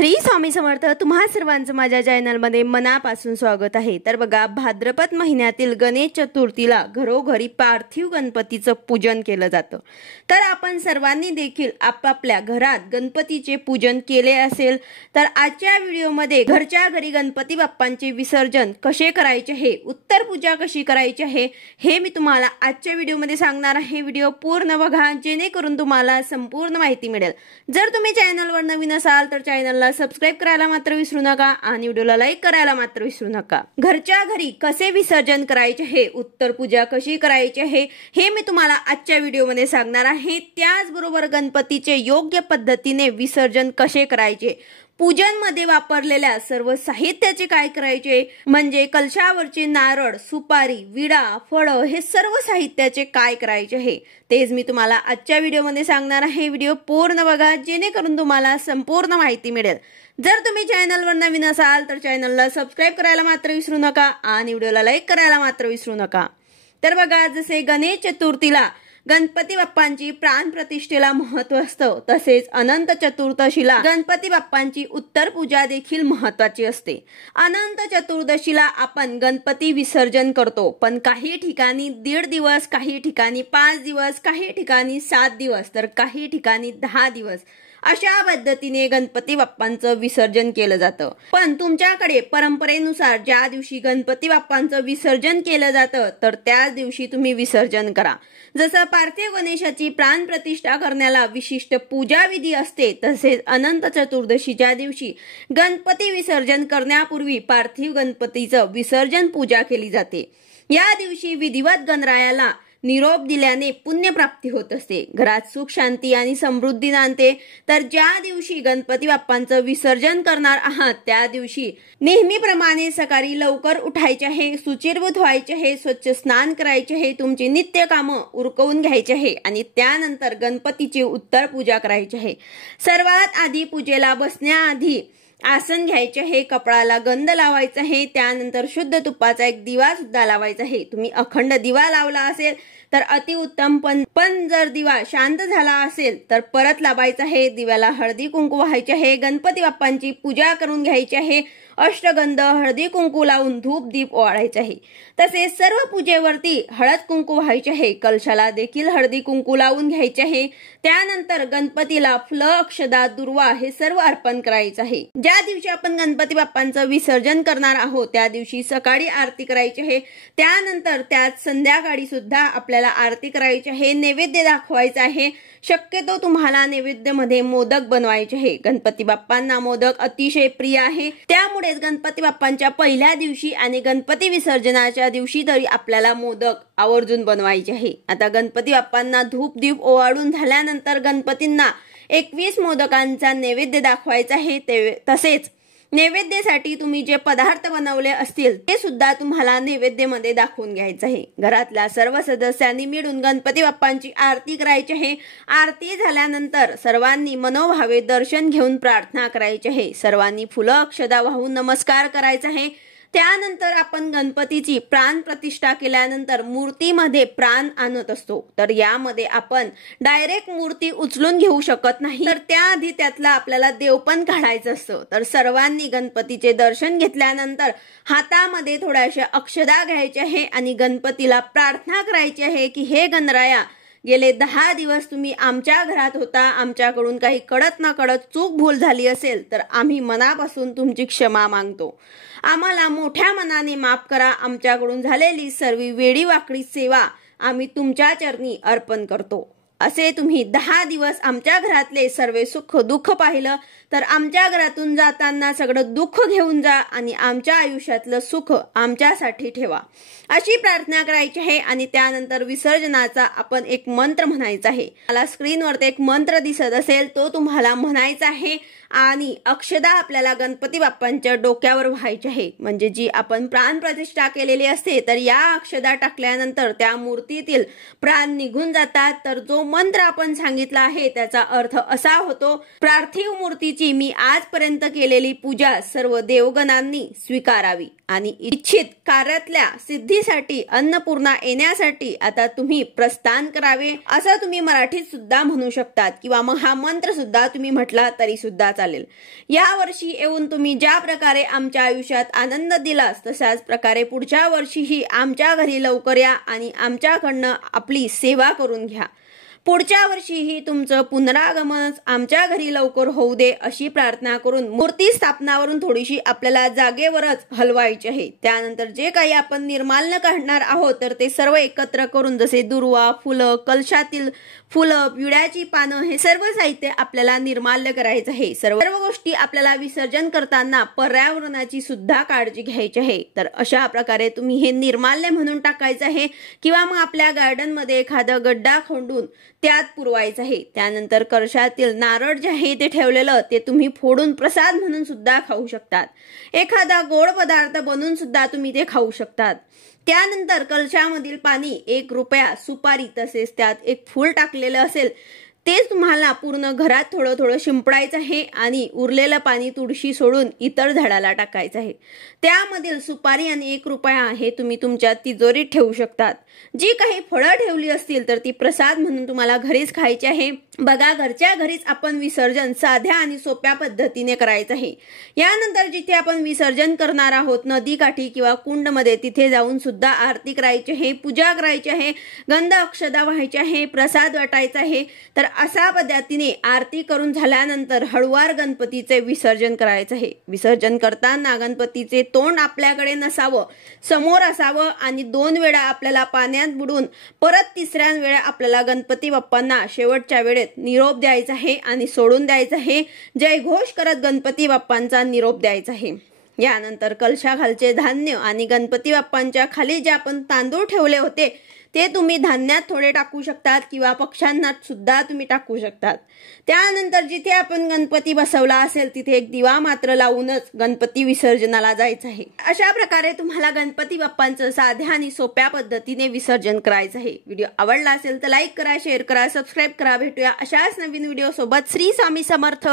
श्री स्वामी समर्थ। तुम्हा सर्वांचं माझ्या चॅनलमध्ये मनापासून स्वागत आहे। तर बघा, भाद्रपद महिन्यातील गणेश चतुर्थीला घरोघरी पार्थिव गणपतीचं पूजन केलं जातं। तर आपण सर्वांनी देखील आपापल्या घरात गणपतीचे पूजन केले असेल तर आजच्या व्हिडिओमध्ये घरच्या घरी गणपती बाप्पांचे विसर्जन कसे करायचे आहे, उत्तर पूजा कशी करायची आहे हे मी तुम्हाला आजच्या व्हिडिओमध्ये सांगणार आहे। व्हिडिओ पूर्ण बघा जेणेकरून तुम्हाला संपूर्ण माहिती मिळेल। जर तुम्ही चॅनलवर नवीन असाल तर चॅनलला सबस्क्राइब करायला मात्र विसरू नका आणि व्हिडिओला लाईक करायला मात्र विसरू नका। घरच्या घरी कसे विसर्जन करायचे आहे, उत्तर पूजा कशी करायची आहे हे मी तुम्हाला आजच्या व्हिडिओमध्ये सांगणार आहे। त्याचबरोबर गणपतीचे योग्य पद्धतीने विसर्जन कसे करायचे, पूजन मध्ये वापरलेल्या सर्व साहित्याचे काय करायचे, म्हणजे कलशावरचे नारळ, सुपारी, विडा, फळं हे सर्व साहित्याचे काय करायचे आहे तेच मी तुम्हाला आजच्या व्हिडिओमध्ये सांगणार आहे। व्हिडिओ पूर्ण बघा जेणेकरून तुम्हाला संपूर्ण माहिती मिळेल। जर तुम्ही चॅनलवर नवीन असाल तर चॅनलला सबस्क्राइब करायला मात्र विसरू नका आणि व्हिडिओला लाईक करायला मात्र विसरू नका। तर बघा, जसे गणेश चतुर्थीला गणपती बाप्पांची प्राण प्रतिष्ठेला महत्त्व असतं, तसेच अनंत चतुर्दशीला गणपती बाप्पांची उत्तर पूजा देखील महत्त्वाची असते। अनंत चतुर्दशीला आपण गणपती विसर्जन करतो, पण काही ठिकाणी 1.5 दिवस, काही ठिकाणी 5 दिवस, काही ठिकाणी 7 दिवस, तर काही ठिकाणी 10 दिवस अशा पद्धतीने गणपती बाप्पांचं विसर्जन केलं जातं। पण तुमच्याकडे परंपरेनुसार ज्या दिवशी गणपती बाप्पांचं विसर्जन केलं जातं तर त्याच दिवशी तुम्ही विसर्जन करा। जसं पार्थिव गणेशाची प्राण प्रतिष्ठा करण्याला विशिष्ट पूजा विधी असते, तसेच अनंत चतुर्दशीच्या दिवशी गणपती विसर्जन करण्यापूर्वी पार्थिव गणपतीचं विसर्जन पूजा केली जाते। या दिवशी विधिवत गणरायाला निरोप दिल्याने पुण्यप्राप्ती होत असते, घरात सुख शांती आणि समृद्धी नांदते। तर ज्या दिवशी गणपती बाप्पांचं विसर्जन करणार आहात त्या दिवशी नेहमीप्रमाणे सकाळी लवकर उठायचे आहे, शुचिर्भूत व्हायचे आहे, स्वच्छ स्नान करायचे आहे, तुमची नित्य कामं उरकवून घ्यायचे आहे आणि त्यानंतर गणपतीची उत्तर पूजा करायची आहे। सर्वात आधी पूजेला बसण्याआधी आसन घ्यायचे आहे, कपडाला गंध लावायचा आहे, त्यानंतर शुद्ध तुपाचा एक दिवा सुद्धा लावायचा आहे। तुम्ही अखंड दिवा लावला असेल तर अतिउत्तम, पण जर दिवा शांत झाला असेल तर परत लावायचा आहे। दिव्याला हळदी कुंकू व्हायचे आहे, गणपती बाप्पांची पूजा करून घ्यायची आहे, अष्टगंध हळदी कुंकू लावून धूप दीप ओवाळायचे आहे। तसेच सर्व पूजेवरती हळद कुंकू व्हायचे आहे, कलशाला देखील हळदी कुंकू लावून घ्यायचे आहे। त्यानंतर गणपतीला फुलं, अक्षदा, दुर्वा हे सर्व अर्पण करायचं आहे। ज्या दिवशी आपण गणपती बाप्पांचं विसर्जन करणार आहोत त्या दिवशी सकाळी आरती करायची आहे, त्यानंतर त्यात संध्याकाळी सुद्धा आपल्याला आरती करायची आहे, नैवेद्य दाखवायचा आहे। शक्यतो तुम्हाला नैवेद्यामध्ये मोदक बनवायचे आहे। गणपती बाप्पांना मोदक अतिशय प्रिय आहे, त्यामुळेच गणपती बाप्पांच्या पहिल्या दिवशी आणि गणपती विसर्जनाच्या दिवशी तरी आपल्याला मोदक आवर्जून बनवायचे आहे। आता गणपती बाप्पांना धूप दीप ओवाळून झाल्यानंतर गणपतींना 21 मोदकांचा नैवेद्य दाखवायचा आहे। तसेच नैवेद्यासाठी तुम्ही जे पदार्थ बनवले असतील ते सुद्धा तुम्हाला नैवेद्यामध्ये दाखवून घ्यायचं आहे। घरातल्या सर्व सदस्यांनी मिळून गणपती बाप्पांची आरती करायची आहे। आरती झाल्यानंतर सर्वांनी मनोभावे दर्शन घेऊन प्रार्थना करायची आहे। सर्वांनी फुलं अक्षदा वाहून नमस्कार करायचा आहे। त्यानंतर आपण गणपतीची प्राण प्रतिष्ठा केल्यानंतर मूर्तीमध्ये प्राण आणत असतो, तर यामध्ये आपण डायरेक्ट मूर्ती उचलून घेऊ शकत नाही, तर त्याआधी त्यातला आपल्याला देव पण काढायचं असतं। तर सर्वांनी गणपतीचे दर्शन घेतल्यानंतर हातामध्ये थोड्याशा अक्षदा घ्यायच्या आहे आणि गणपतीला प्रार्थना करायची आहे की हे गणराया, गेले 10 दिवस तुम्ही आमच्या घरात होता, आमच्याकडून काही कळत न कळत चूक भूल झाली असेल तर आम्ही मनापासून तुमची क्षमा मागतो। आम्हाला मोठ्या मनाने माफ करा। आमच्याकडून झालेली सर्व वेडी वाकडी सेवा आम्ही तुमच्या चरणी अर्पण करतो। असे तुम्ही 10 दिवस आमच्या घरातले सर्व सुख दुःख पाहिलं तर आमच्या घरातून जाताना सगळं दुःख घेऊन जा आणि आमच्या आयुष्यातलं सुख आमच्यासाठी ठेवा, अशी प्रार्थना करायची आहे। आणि त्यानंतर विसर्जनाचा आपण एक मंत्र म्हणायचा आहे। मला स्क्रीनवरती एक मंत्र दिसत असेल तो तुम्हाला म्हणायचा आहे आणि अक्षदा आपल्याला गणपती बाप्पांच्या डोक्यावर व्हायची आहे। म्हणजे जी आपण प्राण प्रतिष्ठा केलेली असते तर या अक्षदा टाकल्यानंतर त्या मूर्तीतील प्राण निघून जातात। तर जो मंत्र आपण सांगितला आहे त्याचा अर्थ असा होतो, पार्थिव मूर्तीचे गणपतीची मी आजपर्यंत केलेली पूजा सर्व देवगणांनी स्वीकारावी आणि इच्छित कार्यातल्या सिद्धीसाठी अन्नपूर्णा येण्यासाठी आता तुम्ही प्रस्थान करावे असं तुम्ही मराठीत सुद्धा म्हणू शकतात किंवा मग हा मंत्र सुद्धा तुम्ही म्हटला तरी सुद्धा चालेल। या वर्षी येऊन तुम्ही ज्या प्रकारे आमच्या आयुष्यात आनंद दिलास तशाच प्रकारे पुढच्या वर्षीही आमच्या घरी लवकर या आणि आमच्याकडनं आपली सेवा करून घ्या। पुढच्या वर्षीही तुमचं पुनरागमन आमच्या घरी लवकर होऊ दे अशी प्रार्थना करून मूर्ती स्थापनावरून थोडीशी आपल्याला जागेवरच हलवायची आहे। त्यानंतर जे काही आपण निर्माल्य काढणार आहोत तर ते सर्व एकत्र करून जसे दुर्वा, फुलं, कलशातील फुलं, विड्याची पानं हे सर्व साहित्य आपल्याला निर्माल्य करायचं आहे। सर्व गोष्टी आपल्याला विसर्जन करताना पर्यावरणाची सुद्धा काळजी घ्यायची आहे। तर अशा प्रकारे तुम्ही हे निर्माल्य म्हणून टाकायचं आहे किंवा मग आपल्या गार्डन मध्ये एखादा गड्डा खंडून त्यात पुरवायचं आहे। त्यानंतर कलशातील नारळ जे आहे ते ठेवलेलं ते तुम्ही फोडून प्रसाद म्हणून सुद्धा खाऊ शकतात। एखादा गोड पदार्थ बनवून सुद्धा तुम्ही ते खाऊ शकतात। त्यानंतर कलशामधील पाणी 1 रुपया, सुपारी तसेच त्यात एक फूल टाकलेलं असेल ते तुम्हाला पूर्ण घरात थोडं थोडं शिंपडायचं आहे आणि उरलेलं पाणी तुळशी सोडून इतर झाडाला टाकायचं आहे। त्यामधील सुपारी आणि 1 रुपया हे तुम्ही तुमच्या तिजोरीत ठेवू शकतात। जी काही फळं ठेवली असतील तर ती प्रसाद म्हणून तुम्हाला घरीच खायची आहे। बघा, घरच्या घरीच आपण विसर्जन साध्या आणि सोप्या पद्धतीने करायचं आहे। यानंतर जिथे आपण विसर्जन करणार आहोत नदीकाठी किंवा कुंडमध्ये तिथे जाऊन सुद्धा आरती करायची आहे, पूजा करायची आहे, गंध अक्षदा व्हायची आहे, प्रसाद वाटायचा आहे। तर अशा पद्धतीने आरती करून झाल्यानंतर हळुवार गणपतीचे विसर्जन करायचं आहे। विसर्जन करताना गणपतीचे तोंड आपल्याकडे नसावं, समोर असावं आणि 2 वेळा आपल्याला पाण्यात बुडून परत 3ऱ्या वेळा आपल्याला गणपती बाप्पांना शेवटच्या वेळेत निरोप द्यायचा आहे आणि सोडून द्यायचं आहे। जय घोष करत गणपती बाप्पांचा निरोप द्यायचा आहे। यानंतर कलशाखालचे धान्य आणि गणपती बाप्पांच्या खाली जे आपण तांदूळ ठेवले होते ते तुम्ही धान्यात थोडे टाकू शकतात किंवा पक्ष्यांना सुद्धा तुम्ही टाकू शकतात। त्यानंतर जिथे आपण गणपती बसवला असेल तिथे एक दिवा मात्र लावूनच गणपती विसर्जनाला जायचं आहे। अशा प्रकारे तुम्हाला गणपती बाप्पांचं साध्या आणि सोप्या पद्धतीने विसर्जन करायचं आहे। व्हिडिओ आवडला असेल तर लाईक करा, शेअर करा, सबस्क्राईब करा। भेटूया अशाच नवीन व्हिडिओ सोबत। श्री स्वामी समर्थ।